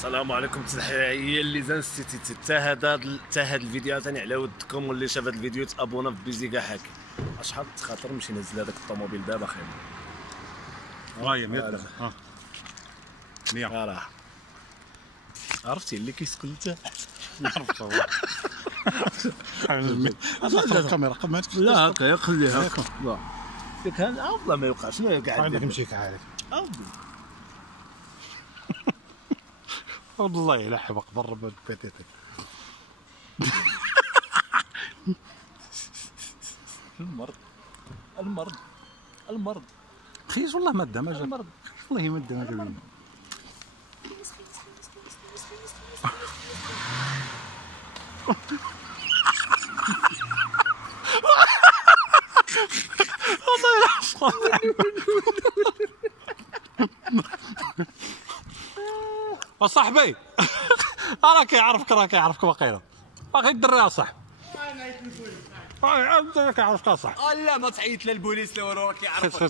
السلام عليكم. تحيه اللي زنستي حتى هذا الفيديو ثاني على ودكم، واللي شاف هذا الفيديو تابونا في بيزيكا حاكي. شحال خاطر نمشي نهز هذاك الطوموبيل دابا خير. هي 100 100 راه عرفتي اللي كيسكن لتحت. عرفت والله. الكاميرا قمت. لا هكا خليها هكا. لا ديك والله ما يوقعش، ما يوقع عندك نمشي كعادك. والله لا حبق ضرب بيتيتك. المرض خيز والله ماده ما جاب. المرض والله ماده ما جاب. صاحبي راك يعرفك واقيلا باغي الدري اصاحبي. انت كيعرفك اصاحبي. لا ما تعيط للبوليس لو راك يعرفك. خير